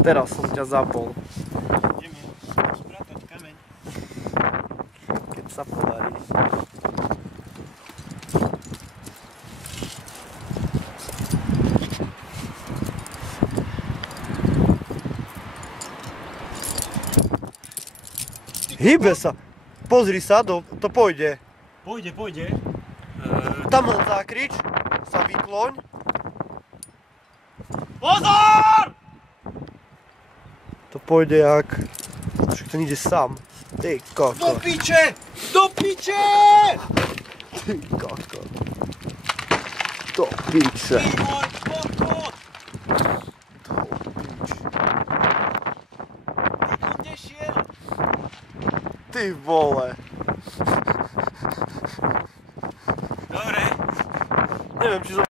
Teraz som ťa zapol. Ideme sprátať kameň. Keď sa podarí. Hýbe sa. Pozri sa, to pôjde. Pôjde. Tam len zakrič, sa vykloň. Pozor! To pôjde jak... Však to ide sám. Ty koko. Do piče! Do piče! Ty koko. Do piče. Ty môj kokot! Do piče. Ty kde šiel? Ty vole. Dobre. Neviem, či som...